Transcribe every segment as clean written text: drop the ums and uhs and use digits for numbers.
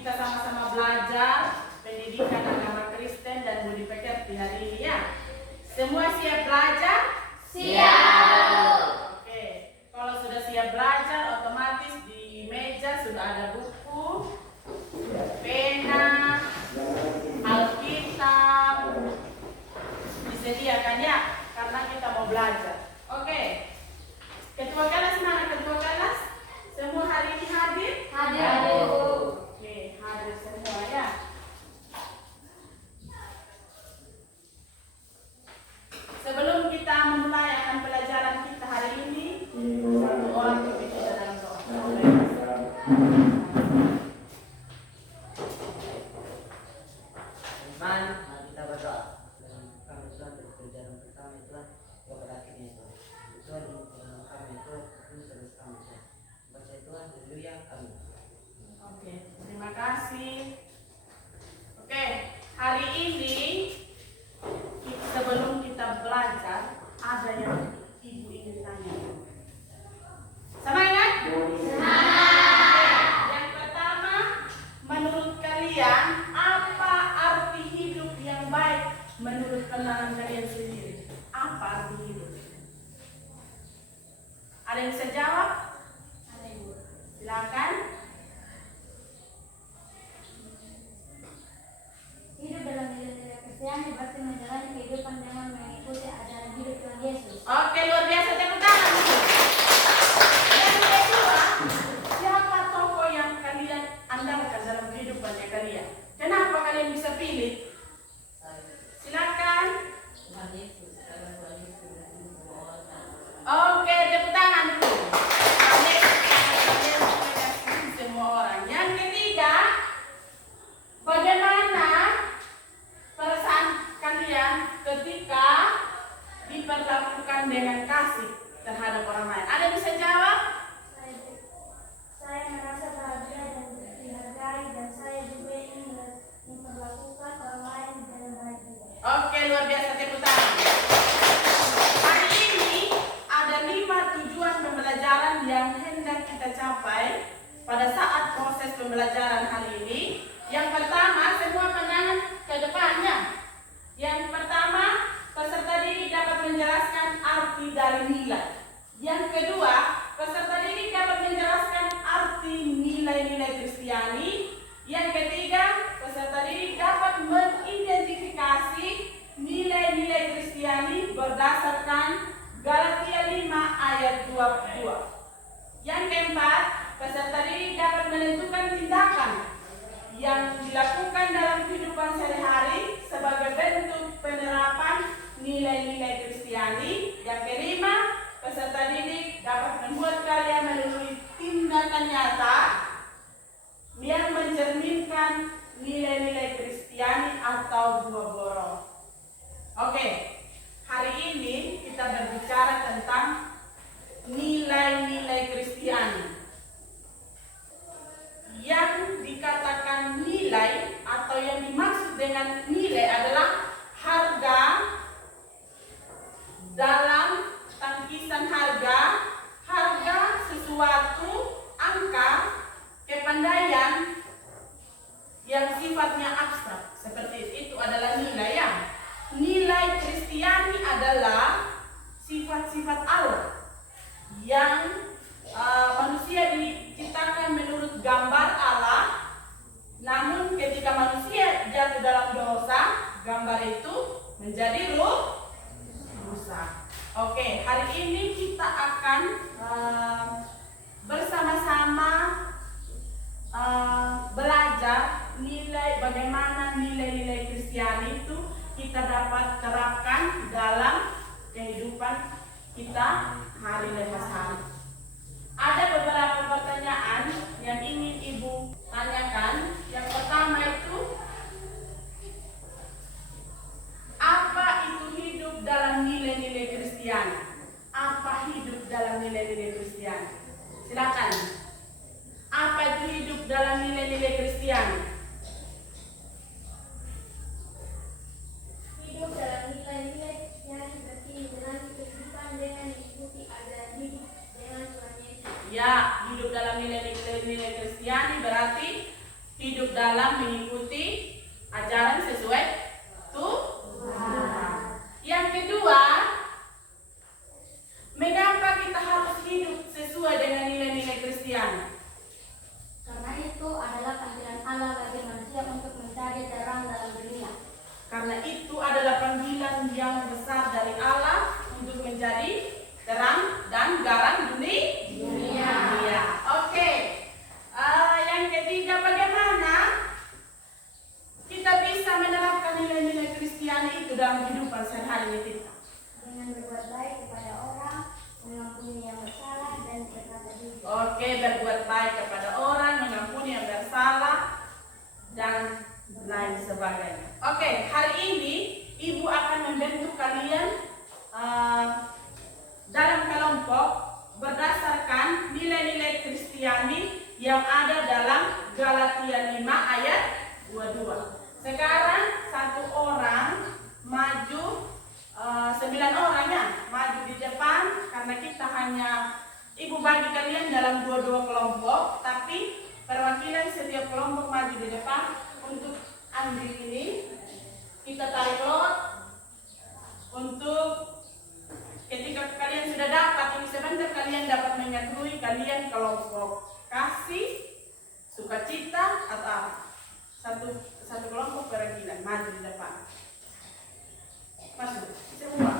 Kita sama-sama belajar pendidikan agama Kristen dan budi pekerti hari ini ya. Semua siap belajar? Siap. Oke, kalau sudah siap belajar, otomatis di meja sudah ada buku, pena, Alkitab, disediakan ya, karena kita mau belajar. Oke, ketua kelas mana ketua kelas? Semua hari ini hadir? Hadir. Oke, hadir semua ya. Sebelum kita memulai akan pelajaran kita hari ini, satu orang berbicara dalam doa. Mari kita berdoa. Kami Tuhan dari pelajaran pertama Tuhan, kepada akhirnya Tuhan. Tuhan kami Tuhan, terus kami Tuhan. Baca Tuhan, haleluya, amin. Oke, terima kasih. Oke, hari ini sebelum kita belajar, ada yang ibu ingin tanya. Semangat? Semangat. Yang pertama, menurut kalian apa arti hidup yang baik menurut pandangan kalian sendiri? Apa arti hidup? Ada yang bisa jawab? Ada Ibu. Silakan. Hidup dalam nilai-nilai Kristiani berarti menjalani kehidupan dengan mengikuti ajaran hidup Tuhan Yesus. Oke, luar biasa, tepuk tangan. Yang kedua, siapa tokoh yang kalian andalkan dalam kehidupan kalian? Kenapa kalian bisa pilih? Silakan. Tuhan Yesus, karena Tuhan Yesus dan semua orang. Oke, tepuk tangan dulu. Kalian semua orang. Yang ketiga, bagaimana perasaan kalian ketika diperlakukan dengan kasih terhadap orang lain? Ada yang bisa jawab? Saya merasa bahagia dan dihargai dan saya juga ingin memperlakukan orang lain dengan baik juga. Oke, luar biasa, tepuk tangan. Hari ini ada 5 tujuan pembelajaran yang hendak kita capai pada saat proses pembelajaran hari ini. Yang pertama, semua pandangan ke depannya. Yang pertama, peserta didik dapat menjelaskan arti dari nilai. Yang kedua, peserta didik dapat menjelaskan arti nilai-nilai Kristiani. Yang ketiga, peserta didik dapat mengidentifikasi nilai-nilai Kristiani berdasarkan Galatia 5 ayat 22. Yang keempat, peserta didik dapat menentukan tindakan yang dilakukan dalam kehidupan sehari-hari sebagai bentuk penerapan nilai-nilai Kristiani. Yang kelima, peserta didik dapat membuat karya melalui tindakan nyata yang mencerminkan nilai-nilai Kristiani atau buah borong. Oke, hari ini kita berbicara tentang nilai-nilai Kristiani. Yang dikatakan nilai atau yang dimaksud dengan nilai adalah harga dalam tangkisan harga sesuatu, angka, kepandaian yang sifatnya abstrak. Seperti itu adalah nilai ya. Nilai Kristiani adalah sifat-sifat Allah yang manusia diciptakan menurut gambar Allah. Namun ketika manusia jatuh dalam dosa, gambar itu menjadi rusak. Oke, hari ini kita akan bersama-sama belajar bagaimana nilai-nilai Kristiani itu kita dapat terapkan dalam kehidupan kita hari lepas hari. Ada beberapa pertanyaan yang ingin Ibu tanyakan. Yang pertama itu, apa itu sesuai Tuhan. Yang kedua, mengapa kita harus hidup sesuai dengan nilai-nilai Kristiani? Karena itu adalah panggilan Allah bagi manusia untuk menjadi terang dalam dunia. Karena itu adalah panggilan yang besar dari Allah untuk menjadi terang dan garam dunia. Oke. Yang ketiga, bagaimana kita bisa menerapkan nilai-nilai Kristiani itu dalam kehidupan sehari-hari kita? Dengan berbuat baik kepada orang, mengampuni yang bersalah, dan berkata jujur. Oke, berbuat baik kepada orang, mengampuni yang bersalah, dan lain sebagainya. Oke, hari ini Ibu akan membentuk kalian dalam kelompok berdasarkan nilai-nilai Kristiani yang ada dalam Galatia 5 ayat 22. Sekarang satu orang maju, 9 orangnya maju di depan, karena kita hanya Ibu bagi kalian dalam dua kelompok, tapi perwakilan setiap kelompok maju di depan untuk ambil ini. Kita tarik lot untuk ketika kalian sudah dapat ini sebentar, kalian dapat mengetahui kalian kelompok kasih, sukacita, atau apa. Satu kelompok perwakilan maju di depan. Masuk semua.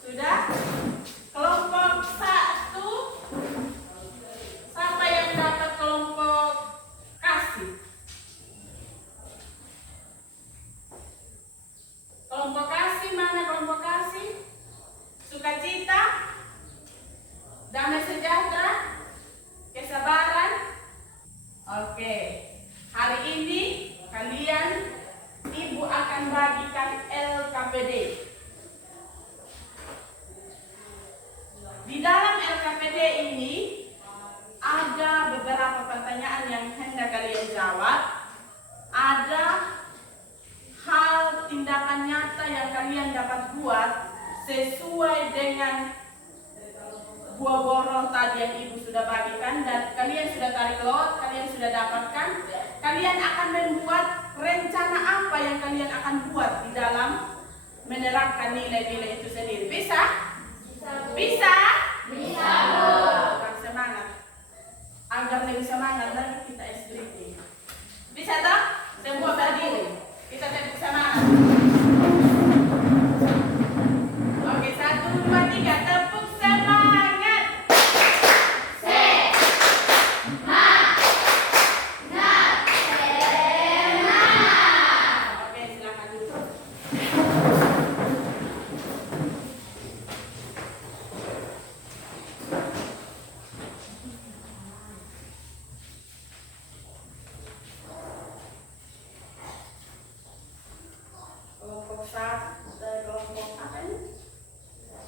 Sudah? Kelompok 1, siapa yang dapat kelompok kasih? Kelompok kasih, mana kelompok kasih? Sukacita, damai sejahtera, kesabaran. Oke, hari ini kalian, Ibu akan bagikan LKPD. Di dalam LKPD ini ada beberapa pertanyaan yang hendak kalian jawab. Ada hal tindakan nyata yang kalian dapat buat sesuai dengan buah borong tadi yang Ibu sudah bagikan, dan kalian sudah tarik lot, kalian sudah dapatkan. Kalian akan membuat rencana apa yang kalian akan buat di dalam menerapkan nilai-nilai itu sendiri. Bisa? Bisa? Bisa, Bu. Semangat. Agar lebih semangat lagi kita SDG. Bisa toh? Semua berdiri. Kita tepuk semangat. Oke, 1, 2, 3, tepuk semangat. Oke, silakan duduk. Kelompok kelompok apa ini?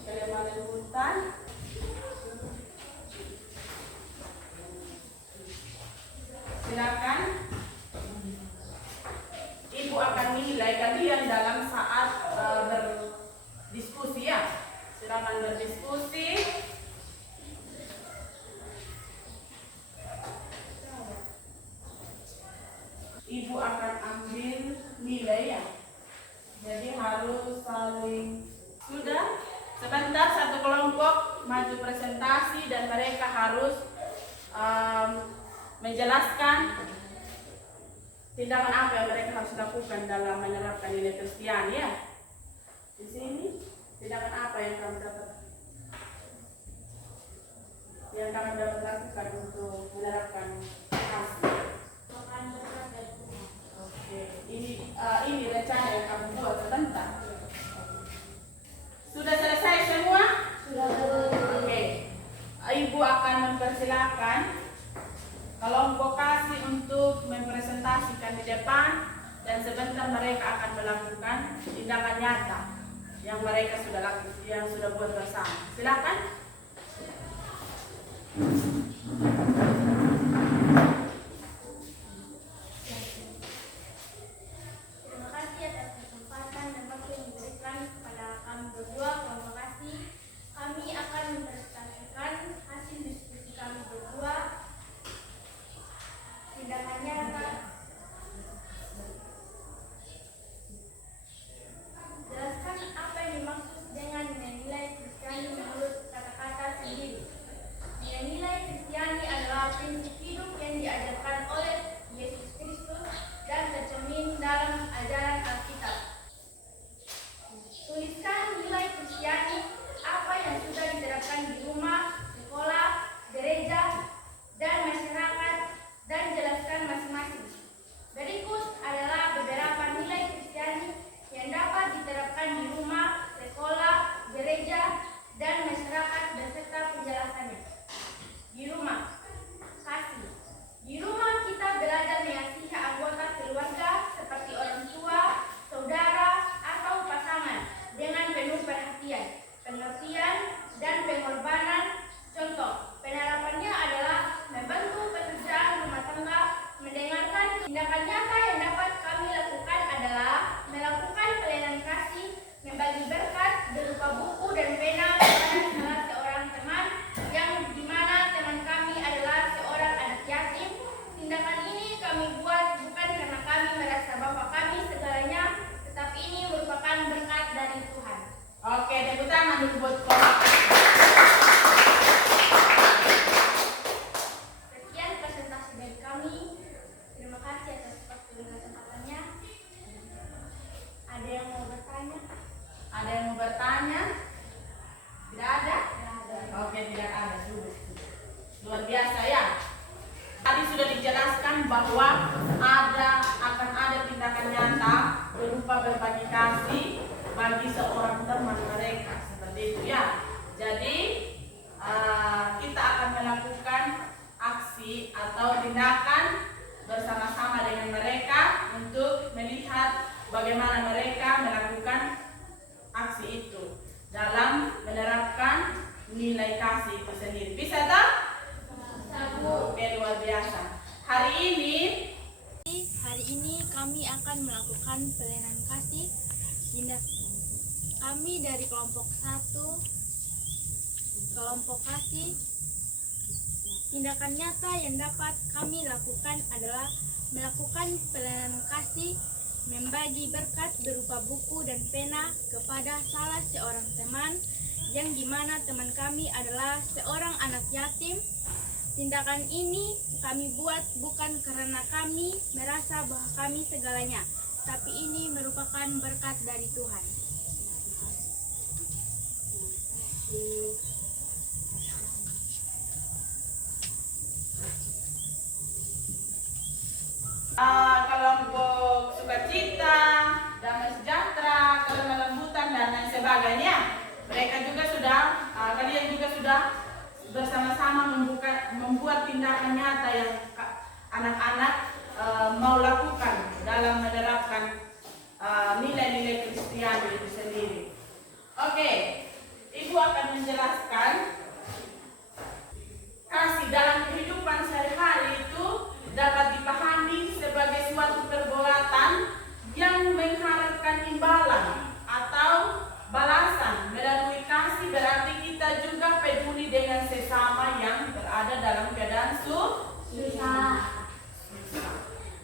Kalimantan Hutan. Silakan. Ibu akan nilai kalian dalam saat berdiskusi ya. Silakan berdiskusi. Ibu akan ambil nilai ya. Jadi harus saling. Sudah? Sebentar, satu kelompok maju presentasi dan mereka harus menjelaskan tindakan apa yang mereka harus lakukan dalam menerapkan nilai Kristiani ya. Di sini tindakan apa yang kamu dapat lakukan untuk menerapkan kasih. Oke, ini rencana yang kamu buat sebentar. Sudah selesai semua? Sudah. Oke. Ibu akan mempersilahkan kelompok kasih untuk mempresentasikan di depan, dan sebentar mereka akan melakukan tindakan nyata yang mereka sudah lakukan, yang sudah buat bersama. Silakan. Terima kasih atas kesempatan dan waktu yang diberikan kepada kami berdua, kelompok kasih. Hari ini kami akan melakukan pelayanan kasih. Kami dari kelompok 1, kelompok kasih. Tindakan nyata yang dapat kami lakukan adalah melakukan pelayanan kasih, membagi berkat berupa buku dan pena kepada salah seorang teman, yang dimana teman kami adalah seorang anak yatim. Tindakan ini kami buat bukan karena kami merasa bahwa kami segalanya, tapi ini merupakan berkat dari Tuhan. Kelompok sukacita, damai sejahtera, kelembutan dan lain sebagainya. Mereka juga sudah, kalian juga sudah bersama-sama membuat tindakan nyata yang anak-anak mau lakukan dalam menerapkan nilai-nilai Kristiani itu sendiri. Oke, Ibu akan menjelaskan kasih dalam kehidupan sehari-hari itu dapat dipahami sebagai suatu perbuatan yang mengharapkan imbalan atau balasan. Melalui kasih berarti kita juga peduli dengan sesama yang berada dalam keadaan susah.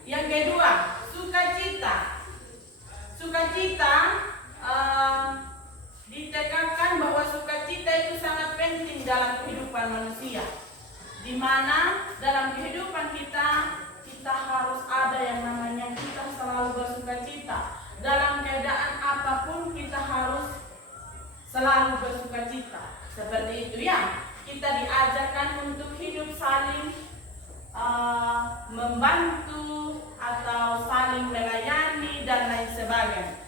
Yang kedua, sukacita. Sukacita ditekankan bahwa sukacita itu sangat penting dalam kehidupan manusia, di mana dalam kehidupan kita harus ada yang namanya kita selalu bersukacita. Dalam keadaan apapun kita harus selalu bersukacita. Seperti itu ya. Kita diajarkan untuk hidup saling membantu atau saling melayani dan lain sebagainya.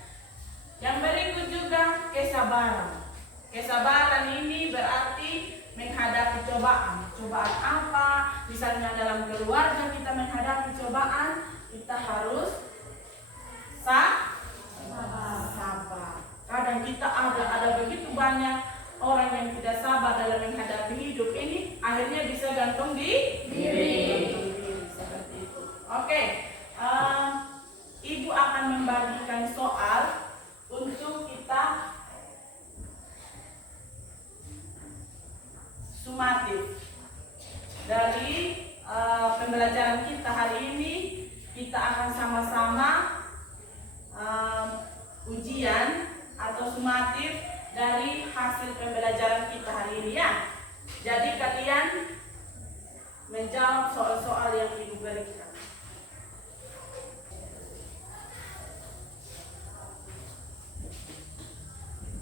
Yang berikut juga kesabaran. Kesabaran ini berarti menghadapi cobaan. Cobaan apa? Misalnya dalam keluarga kita menghadapi cobaan, kita harus sabar. Kadang kita ada begitu banyak orang yang tidak sabar dalam menghadapi hidup ini, akhirnya bisa gantung di diri. Seperti itu. Oke, Ibu akan membagikan soal untuk kita sumatif. Dari pembelajaran kita hari ini, kita akan sama-sama ujian atau sumatif dari hasil pembelajaran kita hari ini ya. Jadi kalian menjawab soal-soal yang Ibu berikan.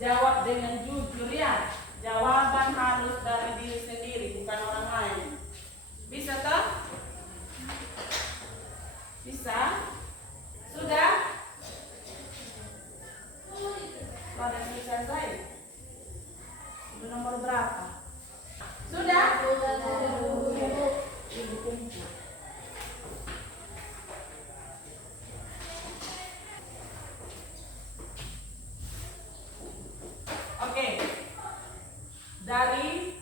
Jawab dengan jujur ya. Jawaban harus dari diri sendiri, bukan orang lain. Bisa toh? Bisa? Sudah? Pada selesai saya. Ibu nomor berapa? Sudah? Ibu kunci. Oke. Dari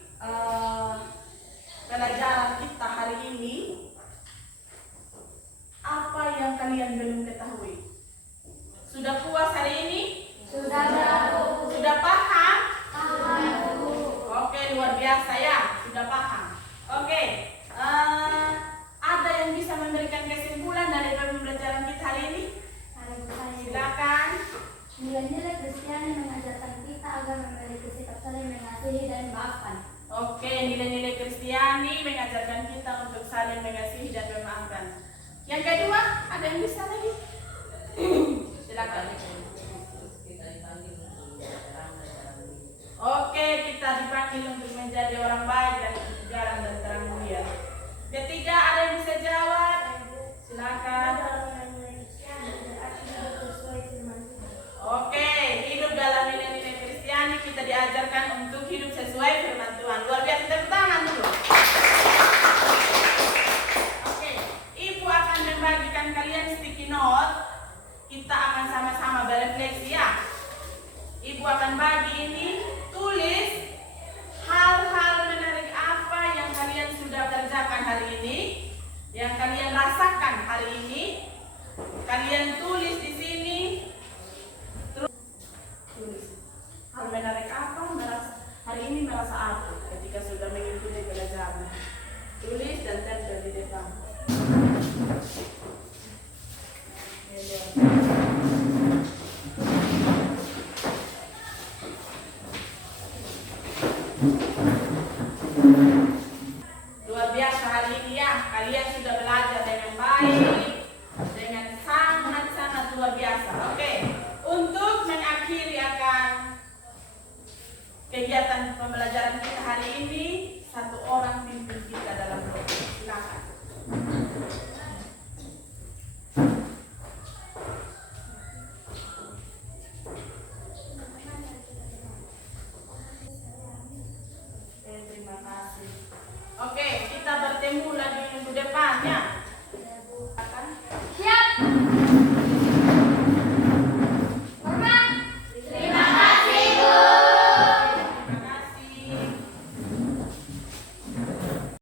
pelajaran kita hari ini, apa yang kalian belum ketahui? Sudah puas hari ini? Sudah paham? Oke, luar biasa ya, sudah paham. Oke, ada yang bisa memberikan kesimpulan dari pembelajaran kita hari ini? Silakan. Nilai-nilai Kristiani mengajarkan kita agar memiliki sikap saling mengasihi dan memaafkan. Oke, nilai-nilai Kristiani mengajarkan kita untuk saling mengasihi dan memaafkan. Yang kedua, ada yang bisa lagi? Silakan. Oke, kita dipanggil untuk menjadi orang baik dan jarang dan terang mulia. Ketiga, ada yang bisa jawab? Silakan. Oke, hidup dalam nilai-nilai Kristiani kita diajarkan untuk hidup sesuai firman Tuhan. Luar biasa, tepuk tangan dulu. Oke, Ibu akan membagikan kalian sticky note. Kita akan sama-sama berefleksi ya. Ibu akan bagi ini, tulis hal-hal menarik merasa apa ketika sudah mengikuti pelajaran. Tulis dan tempel di depan. Luar biasa hari ini ya, kalian sudah belajar dengan baik, dengan sangat-sangat luar biasa. Oke, untuk mengakhiri akan kegiatan pembelajaran kita hari ini, satu orang pimpin kita dalam doa. Silakan. Terima kasih. Oke, kita bertemu